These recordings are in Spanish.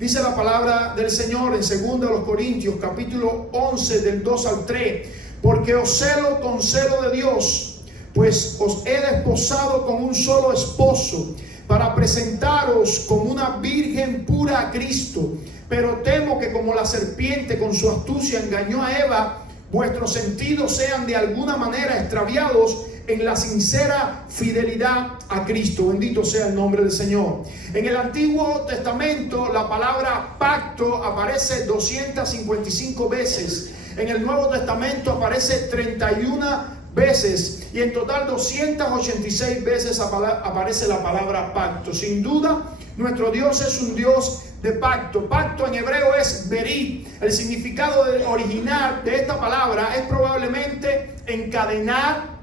Dice la palabra del Señor en 2 Corintios capítulo 11 del 2 al 3. Porque os celo con celo de Dios, pues os he desposado con un solo esposo, para presentaros como una virgen pura a Cristo. Pero temo que como la serpiente con su astucia engañó a Eva, vuestros sentidos sean de alguna manera extraviados en la sincera fidelidad a Cristo. Bendito sea el nombre del Señor. En el Antiguo Testamento la palabra pacto aparece 255 veces. En el Nuevo Testamento aparece 31 veces. Y en total 286 veces aparece la palabra pacto. Sin duda, nuestro Dios es un Dios de pacto. Pacto en hebreo es berit. El significado original de esta palabra es probablemente encadenar,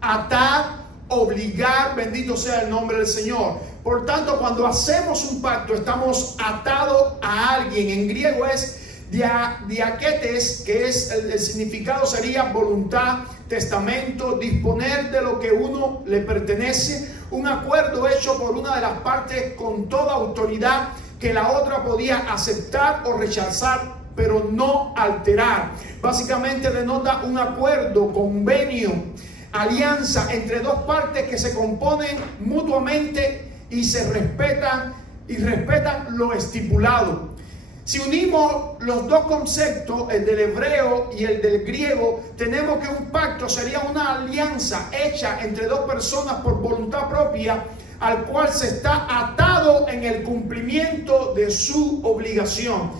atar, obligar. Bendito sea el nombre del Señor. Por tanto, cuando hacemos un pacto, estamos atados a alguien. En griego es diaketes, que es el significado sería voluntad, testamento, disponer de lo que uno le pertenece, un acuerdo hecho por una de las partes con toda autoridad que la otra podía aceptar o rechazar, pero no alterar. Básicamente denota un acuerdo, convenio, alianza entre dos partes que se componen mutuamente y se respetan lo estipulado. Si unimos los dos conceptos, el del hebreo y el del griego, tenemos que un pacto sería una alianza hecha entre dos personas por voluntad propia, al cual se está atado en el cumplimiento de su obligación.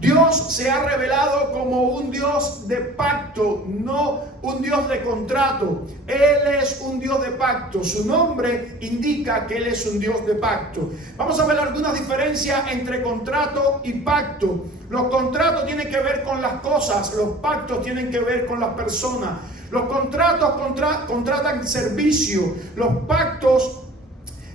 Dios se ha revelado como un Dios de pacto, no un Dios de contrato. Él es un Dios de pacto. Su nombre indica que Él es un Dios de pacto. Vamos a ver algunas diferencias entre contrato y pacto. Los contratos tienen que ver con las cosas, los pactos tienen que ver con las personas. Los contratos contratan servicio, los pactos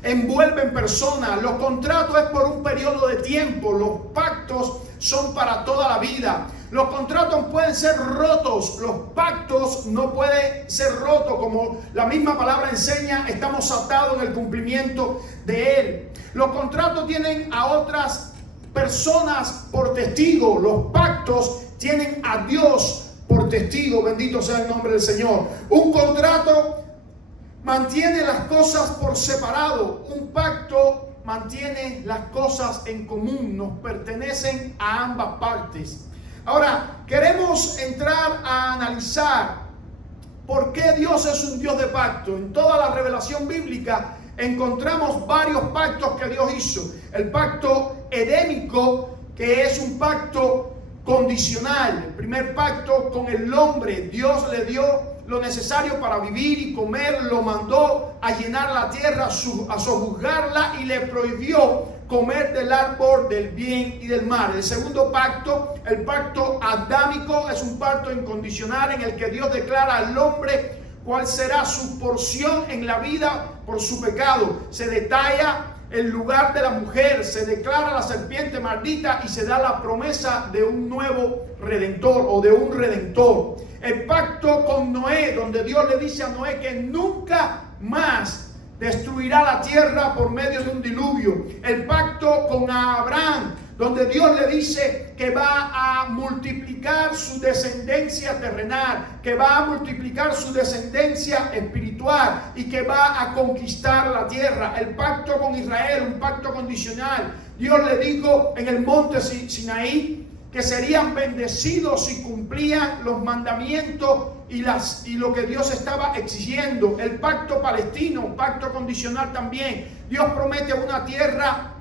envuelven personas. Los contratos es por un periodo de tiempo, los pactos son para toda la vida. Los contratos pueden ser rotos, los pactos no pueden ser rotos. Como la misma palabra enseña, estamos atados en el cumplimiento de Él. Los contratos tienen a otras personas por testigo, los pactos tienen a Dios por testigo. Bendito sea el nombre del Señor. Un contrato mantiene las cosas por separado, un pacto mantiene las cosas en común, nos pertenecen a ambas partes. Ahora, queremos entrar a analizar por qué Dios es un Dios de pacto. En toda la revelación bíblica encontramos varios pactos que Dios hizo. El pacto edénico, que es un pacto condicional. El primer pacto con el hombre, Dios le dio lo necesario para vivir y comer, lo mandó a llenar la tierra, a sojuzgarla, y le prohibió comer del árbol del bien y del mal. El segundo pacto, el pacto adámico, es un pacto incondicional en el que Dios declara al hombre cuál será su porción en la vida por su pecado. Se detalla el lugar de la mujer, se declara la serpiente maldita y se da la promesa de un nuevo redentor o de un redentor. El pacto con Noé, donde Dios le dice a Noé que nunca más destruirá la tierra por medio de un diluvio. El pacto con Abraham, donde Dios le dice que va a multiplicar su descendencia terrenal, que va a multiplicar su descendencia espiritual y que va a conquistar la tierra. El pacto con Israel, un pacto condicional. Dios le dijo en el monte Sinaí que serían bendecidos si cumplían los mandamientos y lo que Dios estaba exigiendo. El pacto palestino, un pacto condicional también. Dios promete una tierra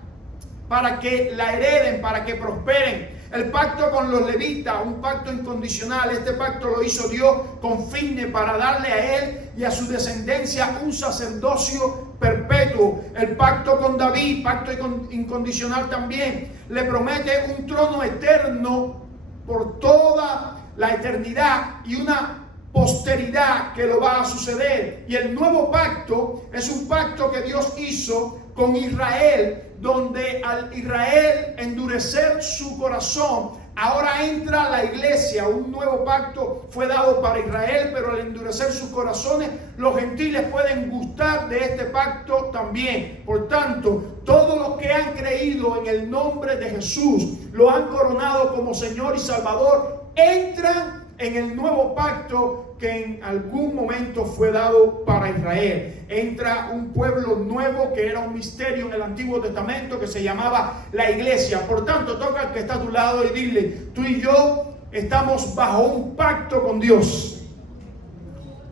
para que la hereden, para que prosperen. El pacto con los levitas, un pacto incondicional. Este pacto lo hizo Dios con fines para darle a él y a su descendencia un sacerdocio perpetuo. El pacto con David, pacto incondicional también. Le promete un trono eterno por toda la eternidad y una posteridad que lo va a suceder. Y el nuevo pacto es un pacto que Dios hizo con Israel, donde al Israel endurecer su corazón, ahora entra la iglesia. Un nuevo pacto fue dado para Israel, pero al endurecer sus corazones, los gentiles pueden gustar de este pacto también. Por tanto, todos los que han creído en el nombre de Jesús, lo han coronado como Señor y Salvador, entran en el nuevo pacto que en algún momento fue dado para Israel. Entra un pueblo nuevo que era un misterio en el Antiguo Testamento que se llamaba la iglesia. Por tanto, toca al que está a tu lado y dile: tú y yo estamos bajo un pacto con Dios.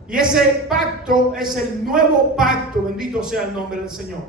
Y ese pacto es el nuevo pacto. Bendito sea el nombre del Señor.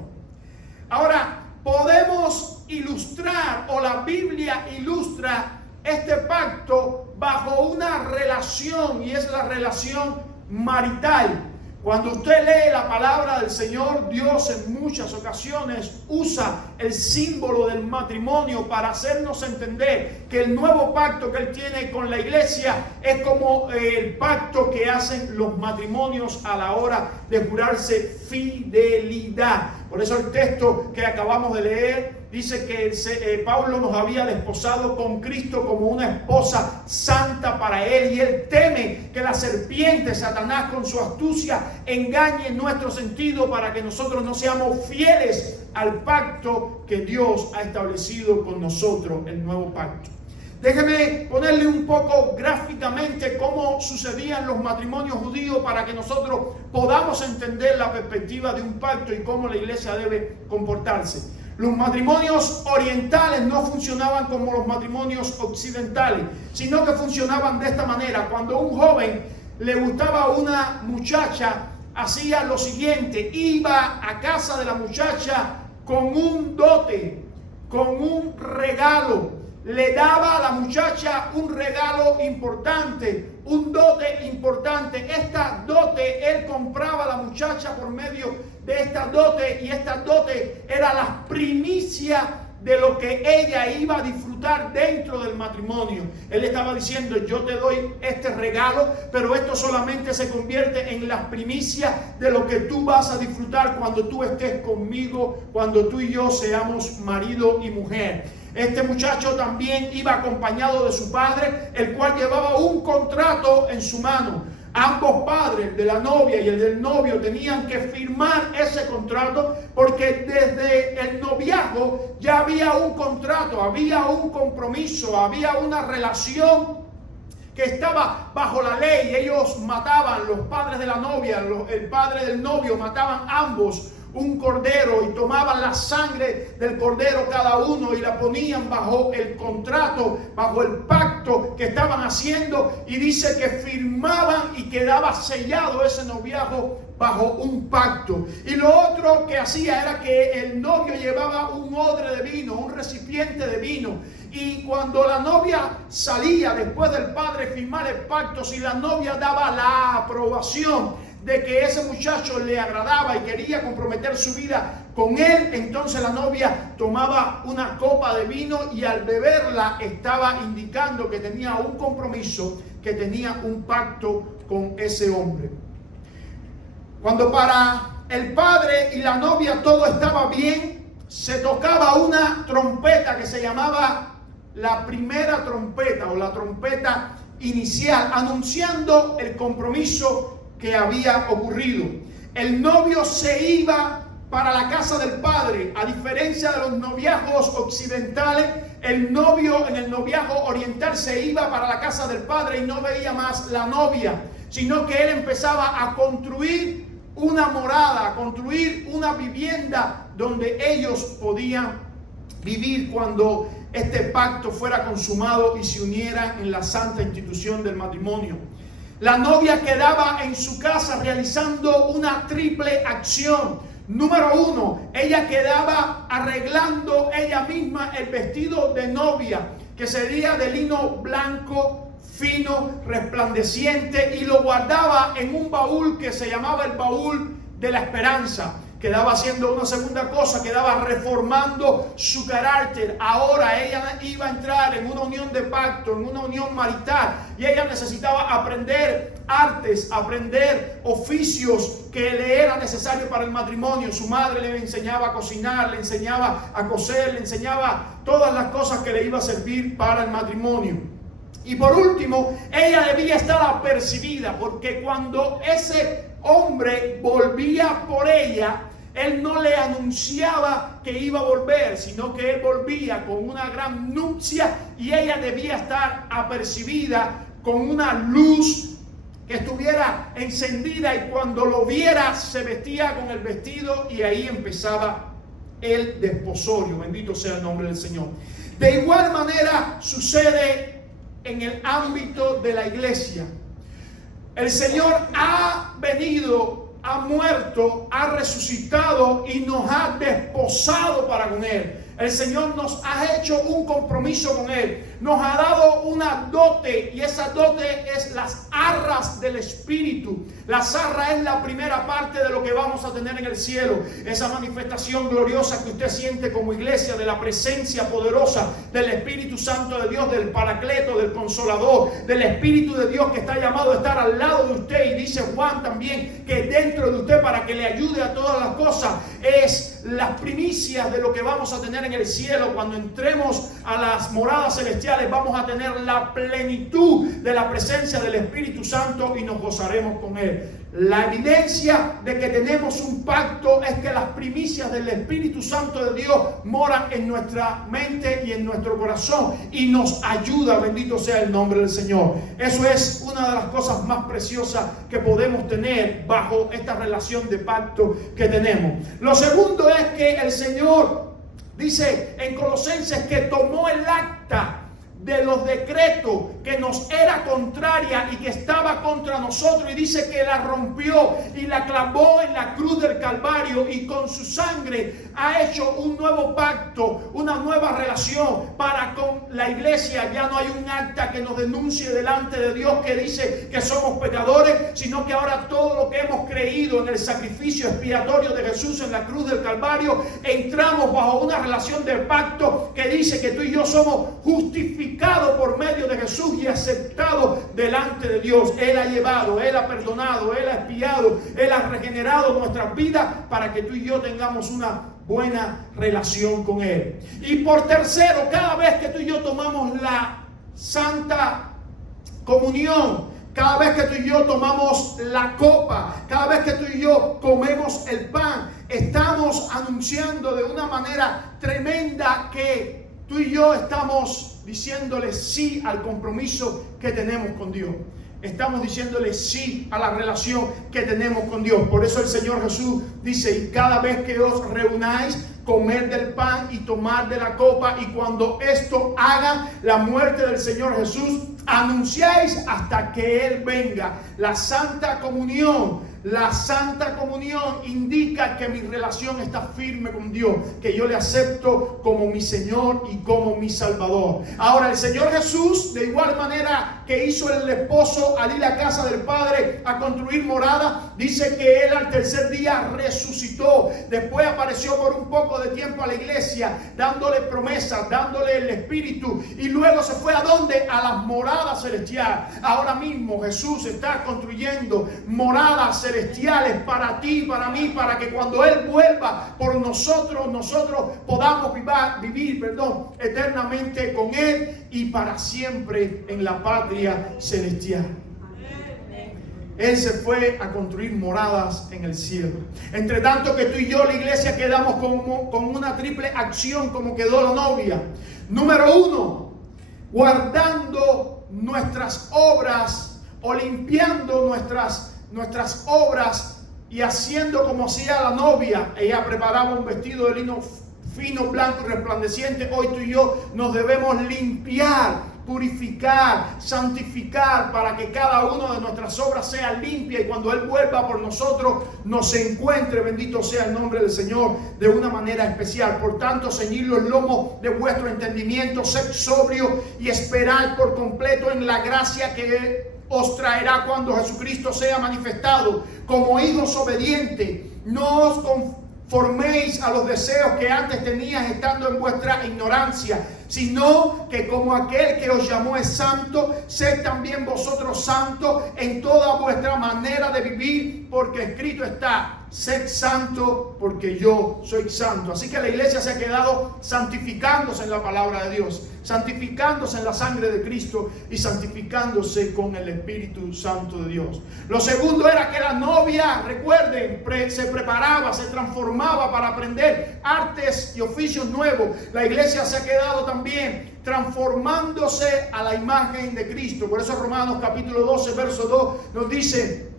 Ahora, podemos ilustrar, o la Biblia ilustra este pacto bajo una relación, y es la relación marital. Cuando usted lee la palabra del Señor, Dios en muchas ocasiones usa el símbolo del matrimonio para hacernos entender que el nuevo pacto que Él tiene con la iglesia es como el pacto que hacen los matrimonios a la hora de jurarse fidelidad. Por eso el texto que acabamos de leer dice que Pablo nos había desposado con Cristo como una esposa santa para Él, y Él teme que la serpiente, Satanás, con su astucia engañe nuestro sentido para que nosotros no seamos fieles al pacto que Dios ha establecido con nosotros, el nuevo pacto. Déjeme ponerle un poco gráficamente cómo sucedían los matrimonios judíos para que nosotros podamos entender la perspectiva de un pacto y cómo la iglesia debe comportarse. Los matrimonios orientales no funcionaban como los matrimonios occidentales, sino que funcionaban de esta manera. Cuando un joven le gustaba a una muchacha, hacía lo siguiente: iba a casa de la muchacha con un dote, con un regalo. Le daba a la muchacha un regalo importante, un dote importante. Esta dote, él compraba a la muchacha por medio de esta dote, y esta dote era la primicia de lo que ella iba a disfrutar dentro del matrimonio. Él estaba diciendo: yo te doy este regalo, pero esto solamente se convierte en las primicias de lo que tú vas a disfrutar cuando tú estés conmigo, cuando tú y yo seamos marido y mujer. Este muchacho también iba acompañado de su padre, el cual llevaba un contrato en su mano. Ambos padres, de la novia y el del novio, tenían que firmar ese contrato, porque desde el noviazgo ya había un contrato, había un compromiso, había una relación que estaba bajo la ley. Ellos mataban, los padres de la novia, el padre del novio, mataban ambos un cordero y tomaban la sangre del cordero cada uno y la ponían bajo el contrato, bajo el pacto que estaban haciendo, y dice que firmaban y quedaba sellado ese noviazgo bajo un pacto. Y lo otro que hacía era que el novio llevaba un odre de vino, un recipiente de vino, y cuando la novia salía después del padre firmar el pacto, si la novia daba la aprobación de que ese muchacho le agradaba y quería comprometer su vida con él, entonces la novia tomaba una copa de vino y al beberla estaba indicando que tenía un compromiso, que tenía un pacto con ese hombre. Cuando para el padre y la novia todo estaba bien, se tocaba una trompeta que se llamaba la primera trompeta, o la trompeta inicial, anunciando el compromiso que había ocurrido. El novio se iba para la casa del padre. A diferencia de los noviazgos occidentales, el novio en el noviazgo oriental se iba para la casa del padre y no veía más la novia, sino que él empezaba a construir una morada, a construir una vivienda donde ellos podían vivir cuando este pacto fuera consumado y se unieran en la santa institución del matrimonio. La novia quedaba en su casa realizando una triple acción. Número uno, ella quedaba arreglando ella misma el vestido de novia, que sería de lino blanco, fino, resplandeciente, y lo guardaba en un baúl que se llamaba el baúl de la esperanza. Quedaba haciendo una segunda cosa, quedaba reformando su carácter. Ahora ella iba a entrar en una unión de pacto, en una unión marital, y ella necesitaba aprender artes, aprender oficios que le era necesario para el matrimonio. Su madre le enseñaba a cocinar, le enseñaba a coser, le enseñaba todas las cosas que le iba a servir para el matrimonio. Y por último, ella debía estar apercibida, porque cuando ese hombre volvía por ella, Él no le anunciaba que iba a volver, sino que él volvía con una gran nupcia y ella debía estar apercibida con una luz que estuviera encendida, y cuando lo viera se vestía con el vestido y ahí empezaba el desposorio. Bendito sea el nombre del Señor. De igual manera sucede en el ámbito de la iglesia. El Señor ha venido, ha muerto, ha resucitado y nos ha desposado para con Él. El Señor nos ha hecho un compromiso con Él. Nos ha dado una dote, y esa dote es las arras del Espíritu. Las arras es la primera parte de lo que vamos a tener en el cielo. Esa manifestación gloriosa que usted siente como iglesia de la presencia poderosa del Espíritu Santo de Dios, del Paracleto, del Consolador, del Espíritu de Dios que está llamado a estar al lado de usted. Y dice Juan también que dentro de usted, para que le ayude a todas las cosas, es las primicias de lo que vamos a tener en el cielo. Cuando entremos a las moradas celestiales vamos a tener la plenitud de la presencia del Espíritu Santo y nos gozaremos con Él. La evidencia de que tenemos un pacto es que las primicias del Espíritu Santo de Dios moran en nuestra mente y en nuestro corazón y nos ayuda. Bendito sea el nombre del Señor. Eso es una de las cosas más preciosas que podemos tener bajo esta relación de pacto que tenemos. Lo segundo es que el Señor dice en Colosenses que tomó el acta de los decretos que nos era contraria y que estaba contra nosotros, y dice que la rompió y la clavó en la cruz del Calvario, y con su sangre ha hecho un nuevo pacto, una nueva relación para con la iglesia. Ya no hay un acta que nos denuncie delante de Dios que dice que somos pecadores, sino que ahora todo lo que hemos creído en el sacrificio expiatorio de Jesús en la cruz del Calvario, entramos bajo una relación de pacto que dice que tú y yo somos justificados por medio de Jesús y aceptado delante de Dios. Él ha llevado, Él ha perdonado, Él ha expiado, Él ha regenerado nuestras vidas para que tú y yo tengamos una buena relación con Él. Y por tercero, cada vez que tú y yo tomamos la Santa Comunión, cada vez que tú y yo tomamos la copa, cada vez que tú y yo comemos el pan, estamos anunciando de una manera tremenda que tú y yo estamos diciéndole sí al compromiso que tenemos con Dios. Estamos diciéndole sí a la relación que tenemos con Dios. Por eso el Señor Jesús dice: y cada vez que os reunáis, comer del pan y tomar de la copa, y cuando esto haga la muerte del Señor Jesús, anunciáis hasta que Él venga. La Santa Comunión. La Santa Comunión indica que mi relación está firme con Dios, que yo le acepto como mi Señor y como mi Salvador. Ahora, el Señor Jesús, de igual manera que hizo el esposo al ir a casa del Padre a construir morada, dice que Él al tercer día resucitó. Después apareció por un poco de tiempo a la iglesia, dándole promesas, dándole el Espíritu, y luego se fue ¿a dónde? A las moradas celestiales. Ahora mismo Jesús está construyendo moradas celestiales para ti y para mí, para que cuando Él vuelva por nosotros podamos vivir eternamente con Él y para siempre en la patria celestial. Él se fue a construir moradas en el cielo. Entre tanto que tú y yo, la iglesia, quedamos con una triple acción como quedó la novia. Número uno, guardando nuestras obras o limpiando nuestras obras y haciendo como hacía la novia. Ella preparaba un vestido de lino fino, blanco y resplandeciente. Hoy tú y yo nos debemos limpiar, purificar, santificar, para que cada una de nuestras obras sea limpia y cuando Él vuelva por nosotros nos encuentre, bendito sea el nombre del Señor, de una manera especial. Por tanto, ceñid los lomos de vuestro entendimiento, sed sobrio y esperad por completo en la gracia que os traerá cuando Jesucristo sea manifestado. Como hijos obedientes, no os conforméis a los deseos que antes tenías estando en vuestra ignorancia, sino que como aquel que os llamó es santo, sed también vosotros santos en toda vuestra manera de vivir, porque escrito está: sed santo porque yo soy santo. Así que la iglesia se ha quedado santificándose en la palabra de Dios. santificándose en la sangre de Cristo y santificándose con el Espíritu Santo de Dios. Lo segundo era que la novia, recuerden, se preparaba, se transformaba para aprender artes y oficios nuevos. La iglesia se ha quedado también transformándose a la imagen de Cristo. Por eso Romanos capítulo 12, verso 2 nos dice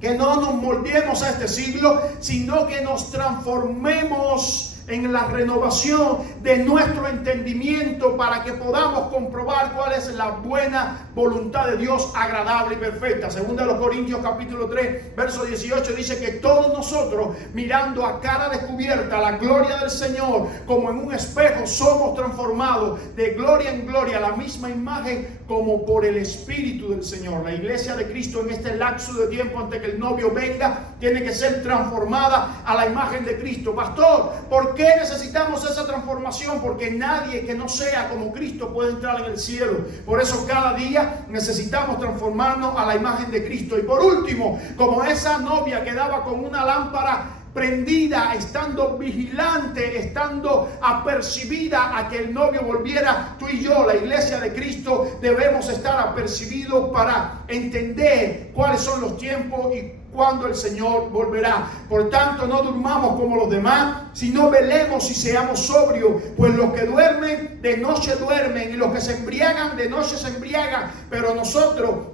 que no nos moldeemos a este siglo, sino que nos transformemos en la renovación de nuestro entendimiento para que podamos comprobar cuál es la buena voluntad de Dios, agradable y perfecta. Segunda de los Corintios capítulo 3 verso 18 dice que todos nosotros, mirando a cara descubierta la gloria del Señor, como en un espejo somos transformados de gloria en gloria a la misma imagen como por el Espíritu del Señor. La iglesia de Cristo en este lapso de tiempo antes que el novio venga tiene que ser transformada a la imagen de Cristo. Pastor, ¿por qué necesitamos esa transformación? Porque nadie que no sea como Cristo puede entrar en el cielo. Por eso cada día necesitamos transformarnos a la imagen de Cristo. Y por último, como esa novia quedaba con una lámpara prendida, estando vigilante, estando apercibida a que el novio volviera, tú y yo, la iglesia de Cristo, debemos estar apercibidos para entender cuáles son los tiempos y cuándo el Señor volverá. Por tanto, no durmamos como los demás, sino velemos y seamos sobrios, pues los que duermen de noche duermen y los que se embriagan de noche se embriagan, pero nosotros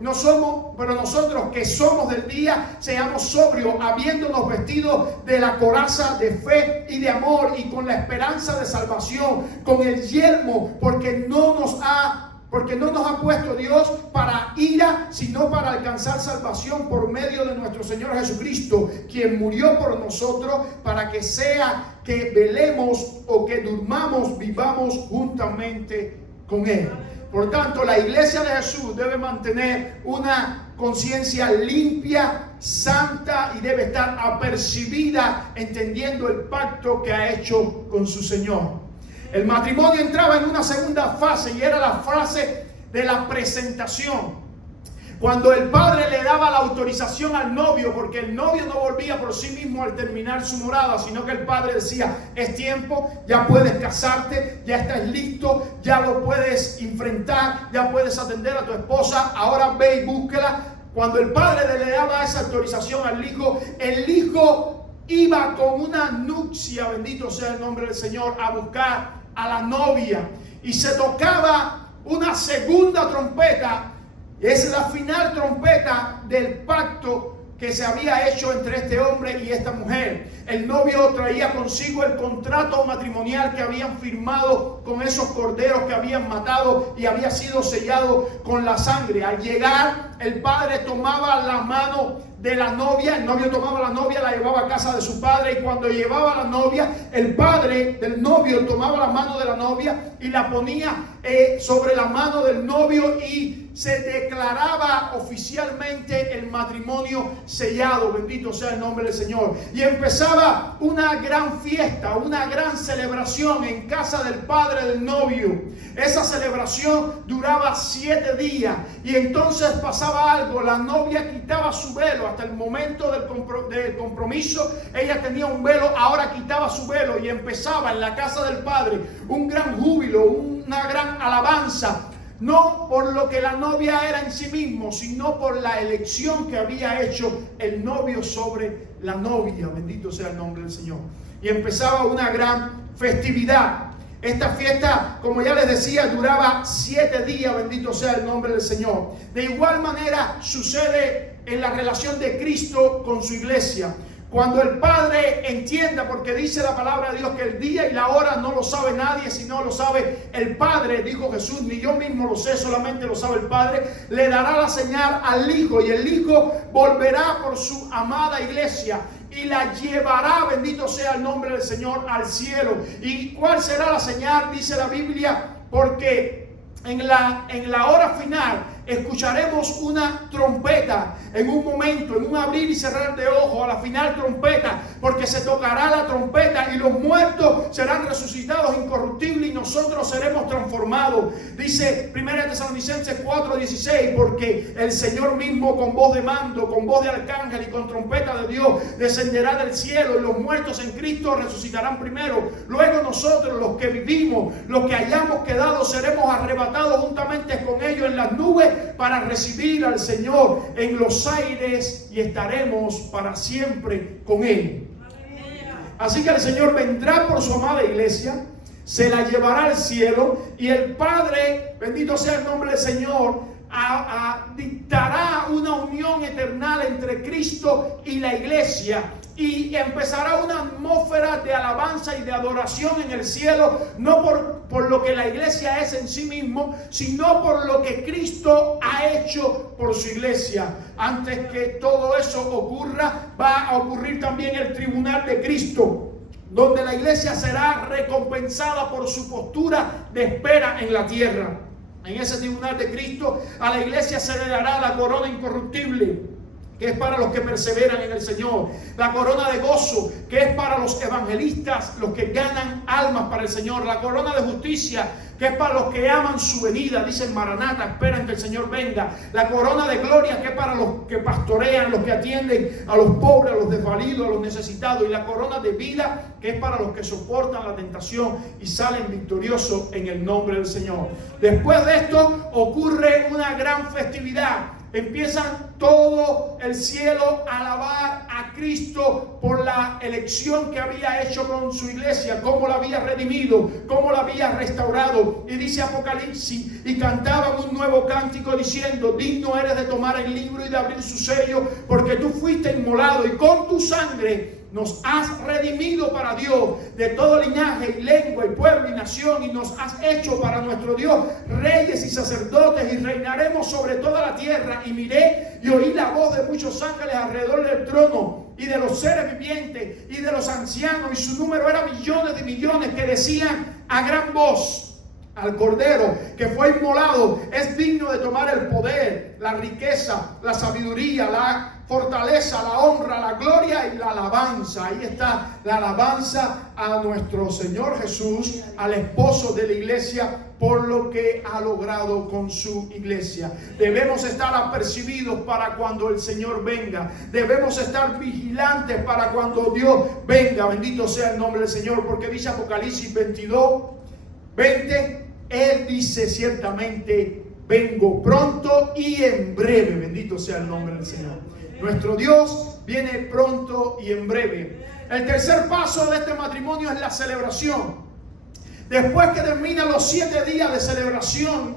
que somos del día, seamos sobrios, habiéndonos vestido de la coraza de fe y de amor y con la esperanza de salvación, con el yelmo, porque no nos ha puesto Dios para ira, sino para alcanzar salvación por medio de nuestro Señor Jesucristo, quien murió por nosotros, para que sea que velemos o que durmamos, vivamos juntamente con Él. Por tanto, la iglesia de Jesús debe mantener una conciencia limpia, santa, y debe estar apercibida, entendiendo el pacto que ha hecho con su Señor. El matrimonio entraba en una segunda fase, y era la fase de la presentación. Cuando el padre le daba la autorización al novio, porque el novio no volvía por sí mismo al terminar su morada, sino que el padre decía: es tiempo, ya puedes casarte, ya estás listo, ya lo puedes enfrentar, ya puedes atender a tu esposa, ahora ve y búsquela. Cuando el padre le daba esa autorización al hijo, el hijo iba con una nupcia, bendito sea el nombre del Señor, a buscar a la novia, y se tocaba una segunda trompeta. Es la final trompeta del pacto que se había hecho entre este hombre y esta mujer. El novio traía consigo el contrato matrimonial que habían firmado con esos corderos que habían matado y había sido sellado con la sangre. Al llegar, el padre tomaba la mano de la novia, el novio tomaba la novia, la llevaba a casa de su padre, y cuando llevaba a la novia, el padre del novio tomaba la mano de la novia y la ponía sobre la mano del novio, y se declaraba oficialmente el matrimonio sellado, bendito sea el nombre del Señor. Y empezaba una gran fiesta, una gran celebración en casa del padre del novio. Esa celebración duraba 7 días, y entonces pasaba algo. La novia quitaba su velo. Hasta el momento del compromiso ella tenía un velo, ahora quitaba su velo, y empezaba en la casa del padre un gran júbilo, una gran alabanza. No por lo que la novia era en sí mismo, sino por la elección que había hecho el novio sobre la novia. Bendito sea el nombre del Señor. Y empezaba una gran festividad. Esta fiesta, como ya les decía, duraba 7 días. Bendito sea el nombre del Señor. De igual manera sucede en la relación de Cristo con su iglesia. Cuando el Padre entienda, porque dice la palabra de Dios que el día y la hora no lo sabe nadie, sino lo sabe el Padre, dijo Jesús, ni yo mismo lo sé, solamente lo sabe el Padre, le dará la señal al Hijo, y el Hijo volverá por su amada iglesia y la llevará, bendito sea el nombre del Señor, al cielo. ¿Y cuál será la señal? Dice la Biblia, porque en la hora final escucharemos una trompeta en un momento, en un abrir y cerrar de ojos, a la final trompeta, porque se tocará la trompeta y los muertos serán resucitados incorruptibles y nosotros seremos transformados. Dice 1 Tesalonicenses 4:16, porque el Señor mismo con voz de mando, con voz de arcángel y con trompeta de Dios descenderá del cielo y los muertos en Cristo resucitarán primero. Luego nosotros, los que vivimos, los que hayamos quedado, seremos arrebatados juntamente con ellos en las nubes para recibir al Señor en los aires y estaremos para siempre con Él. Así que el Señor vendrá por su amada iglesia, se la llevará al cielo y el Padre, bendito sea el nombre del Señor, dictará una unión eterna entre Cristo y la iglesia. Y empezará una atmósfera de alabanza y de adoración en el cielo, no por lo que la iglesia es en sí mismo, sino por lo que Cristo ha hecho por su iglesia. Antes que todo eso ocurra, va a ocurrir también el tribunal de Cristo, donde la iglesia será recompensada por su postura de espera en la tierra. En ese tribunal de Cristo, a la iglesia se le dará la corona incorruptible, que es para los que perseveran en el Señor, la corona de gozo, que es para los evangelistas, los que ganan almas para el Señor, la corona de justicia, que es para los que aman su venida, dicen Maranata, esperan que el Señor venga, la corona de gloria, que es para los que pastorean, los que atienden a los pobres, a los desvalidos, a los necesitados, y la corona de vida, que es para los que soportan la tentación y salen victoriosos en el nombre del Señor. Después de esto ocurre una gran festividad. Empiezan todo el cielo a alabar a Cristo por la elección que había hecho con su iglesia, cómo la había redimido, cómo la había restaurado. Y dice Apocalipsis, y cantaban un nuevo cántico diciendo: digno eres de tomar el libro y de abrir su sello, porque tú fuiste inmolado y con tu sangre nos has redimido para Dios de todo linaje y lengua y pueblo y nación, y nos has hecho para nuestro Dios reyes y sacerdotes, y reinaremos sobre toda la tierra. Y miré y oí la voz de muchos ángeles alrededor del trono y de los seres vivientes y de los ancianos, y su número era millones de millones, que decían a gran voz al Cordero que fue inmolado: es digno de tomar el poder, la riqueza, la sabiduría, la fortaleza, la honra, la gloria y la alabanza. Ahí está la alabanza a nuestro Señor Jesús, al esposo de la iglesia, por lo que ha logrado con su iglesia. Debemos estar apercibidos para cuando el Señor venga. Debemos estar vigilantes para cuando Dios venga. Bendito sea el nombre del Señor, porque dice Apocalipsis 22:20, Él dice: ciertamente vengo pronto y en breve. Bendito sea el nombre del Señor. Nuestro Dios viene pronto y en breve. El tercer paso de este matrimonio es la celebración. Después que terminan los 7 días de celebración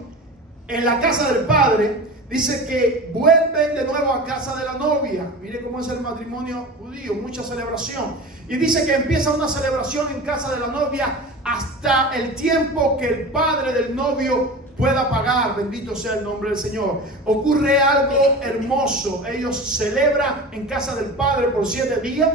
en la casa del Padre, dice que vuelven de nuevo a casa de la novia. Mire cómo es el matrimonio judío, mucha celebración. Y dice que empieza una celebración en casa de la novia hasta el tiempo que el padre del novio pueda pagar. Bendito sea el nombre del Señor. Ocurre algo hermoso. Ellos celebran en casa del Padre por 7 días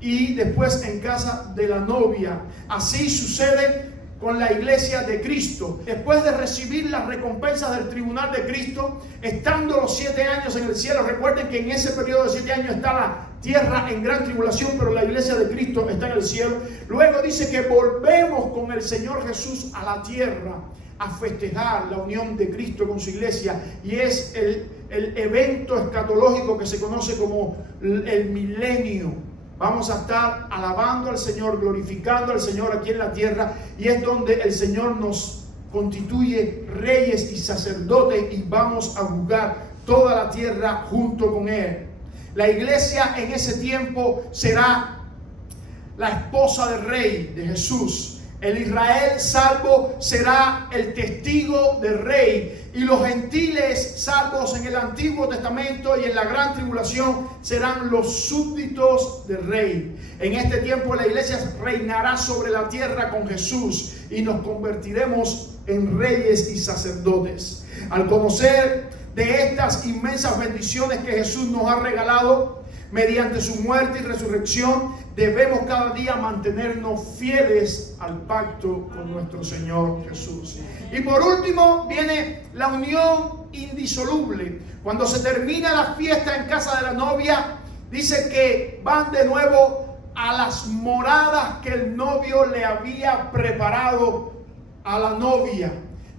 y después en casa de la novia. Así sucede con la iglesia de Cristo. Después de recibir las recompensas del tribunal de Cristo, estando los 7 años en el cielo. Recuerden que en ese periodo de 7 años está la tierra en gran tribulación, pero la iglesia de Cristo está en el cielo. Luego dice que volvemos con el Señor Jesús a la tierra a festejar la unión de Cristo con su iglesia, y es el evento escatológico que se conoce como el milenio. Vamos a estar alabando al Señor, glorificando al Señor aquí en la tierra, y es donde el Señor nos constituye reyes y sacerdotes, y vamos a juzgar toda la tierra junto con Él. La iglesia en ese tiempo será la esposa del Rey, de Jesús. El Israel salvo será el testigo del Rey, y los gentiles salvos en el Antiguo Testamento y en la gran tribulación serán los súbditos del Rey. En este tiempo la iglesia reinará sobre la tierra con Jesús y nos convertiremos en reyes y sacerdotes. Al conocer de estas inmensas bendiciones que Jesús nos ha regalado, mediante su muerte y resurrección, debemos cada día mantenernos fieles al pacto con nuestro Señor Jesús. Y por último viene la unión indisoluble. Cuando se termina la fiesta en casa de la novia, dice que van de nuevo a las moradas que el novio le había preparado a la novia.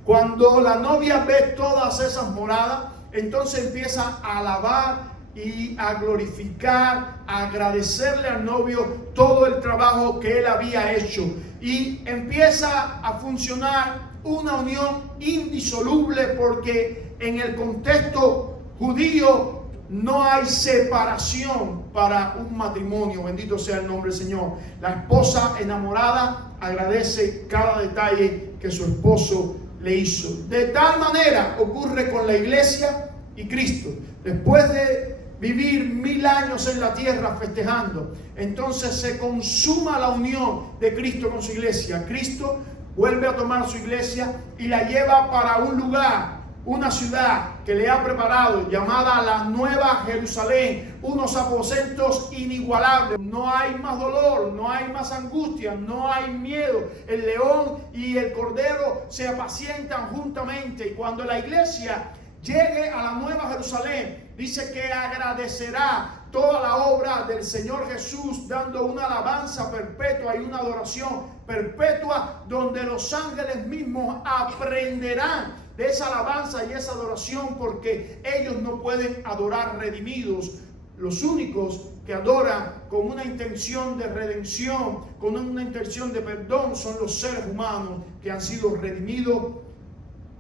Cuando la novia ve todas esas moradas, entonces empieza a alabar y a glorificar, a agradecerle al novio todo el trabajo que él había hecho. Y empieza a funcionar una unión indisoluble, porque en el contexto judío no hay separación para un matrimonio. Bendito sea el nombre del Señor. La esposa enamorada agradece cada detalle que su esposo le hizo. De tal manera ocurre con la iglesia y Cristo. Después de vivir 1000 años en la tierra festejando, entonces se consuma la unión de Cristo con su iglesia. Cristo vuelve a tomar su iglesia y la lleva para un lugar, una ciudad que le ha preparado, llamada la Nueva Jerusalén, unos aposentos inigualables. No hay más dolor, no hay más angustia, no hay miedo. El león y el cordero se apacientan juntamente. Y cuando la iglesia llegue a la Nueva Jerusalén, dice que agradecerá toda la obra del Señor Jesús, dando una alabanza perpetua y una adoración perpetua, donde los ángeles mismos aprenderán de esa alabanza y esa adoración, porque ellos no pueden adorar redimidos. Los únicos que adoran con una intención de redención, con una intención de perdón, son los seres humanos que han sido redimidos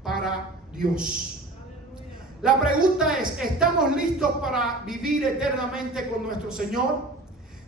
para Dios. La pregunta es, ¿estamos listos para vivir eternamente con nuestro Señor?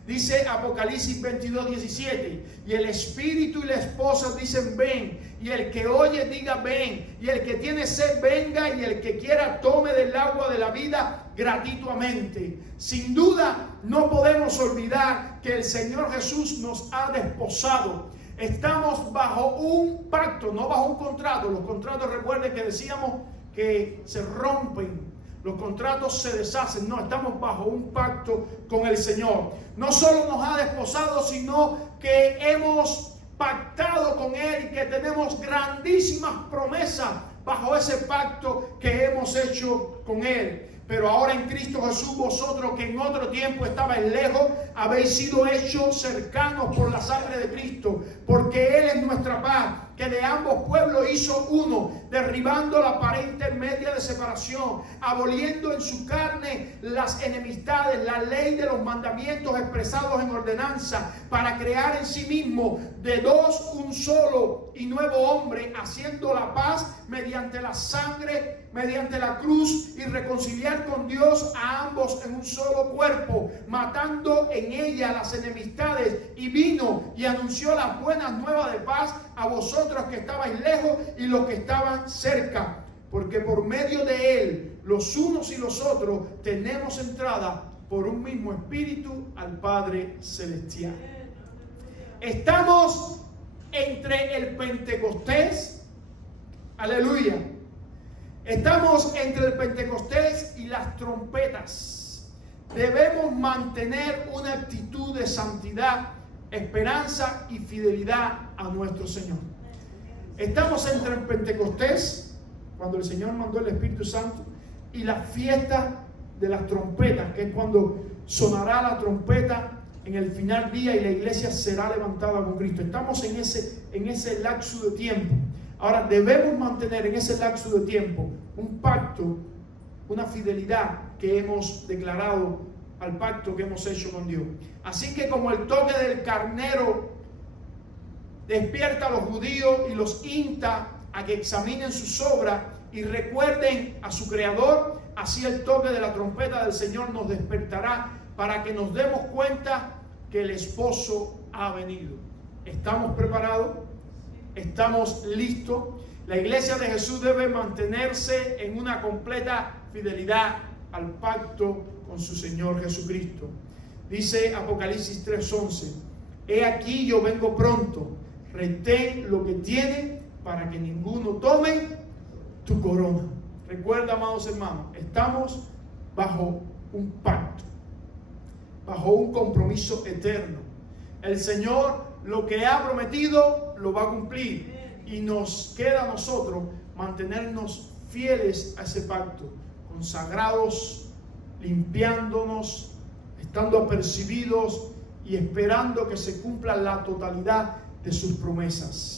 Dice Apocalipsis 22:17, y el espíritu y la esposa dicen ven, y el que oye diga ven, y el que tiene sed venga, y el que quiera tome del agua de la vida gratuitamente. Sin duda no podemos olvidar que el Señor Jesús nos ha desposado. Estamos bajo un pacto, no bajo un contrato. Los contratos, recuerden que decíamos que se rompen, los contratos se deshacen. No, estamos bajo un pacto con el Señor. No solo nos ha desposado, sino que hemos pactado con Él y que tenemos grandísimas promesas bajo ese pacto que hemos hecho con Él. Pero ahora en Cristo Jesús, vosotros que en otro tiempo estabais lejos, habéis sido hechos cercanos por la sangre de Cristo, porque Él es nuestra paz, que de ambos pueblos hizo uno, derribando la pared intermedia de separación, aboliendo en su carne las enemistades, la ley de los mandamientos expresados en ordenanza, para crear en sí mismo de dos un solo y nuevo hombre, haciendo la paz mediante la sangre, mediante la cruz, y reconciliar con Dios a ambos en un solo cuerpo, matando en ella las enemistades, y vino y anunció las buenas nuevas de paz a vosotros que estabais lejos y los que estaban cerca, porque por medio de Él los unos y los otros tenemos entrada por un mismo espíritu al Padre Celestial. Estamos entre el Pentecostés, aleluya. Estamos entre el Pentecostés y las trompetas. Debemos mantener una actitud de santidad, esperanza y fidelidad a nuestro Señor. Estamos entre el Pentecostés, cuando el Señor mandó el Espíritu Santo, y la fiesta de las trompetas, que es cuando sonará la trompeta en el final día y la iglesia será levantada con Cristo. Estamos en ese lapso de tiempo. Ahora debemos mantener en ese lapso de tiempo un pacto, una fidelidad que hemos declarado al pacto que hemos hecho con Dios. Así que como el toque del carnero despierta a los judíos y los insta a que examinen sus obras y recuerden a su Creador, así el toque de la trompeta del Señor nos despertará para que nos demos cuenta que el esposo ha venido. ¿Estamos preparados? ¿Estamos listos? La iglesia de Jesús debe mantenerse en una completa fidelidad al pacto con su Señor Jesucristo. Dice Apocalipsis 3:11, he aquí yo vengo pronto, retén lo que tiene para que ninguno tome tu corona. Recuerda, amados hermanos, estamos bajo un pacto. bajo un compromiso eterno. El Señor lo que ha prometido lo va a cumplir, y nos queda a nosotros mantenernos fieles a ese pacto, consagrados, limpiándonos, estando apercibidos y esperando que se cumpla la totalidad de sus promesas.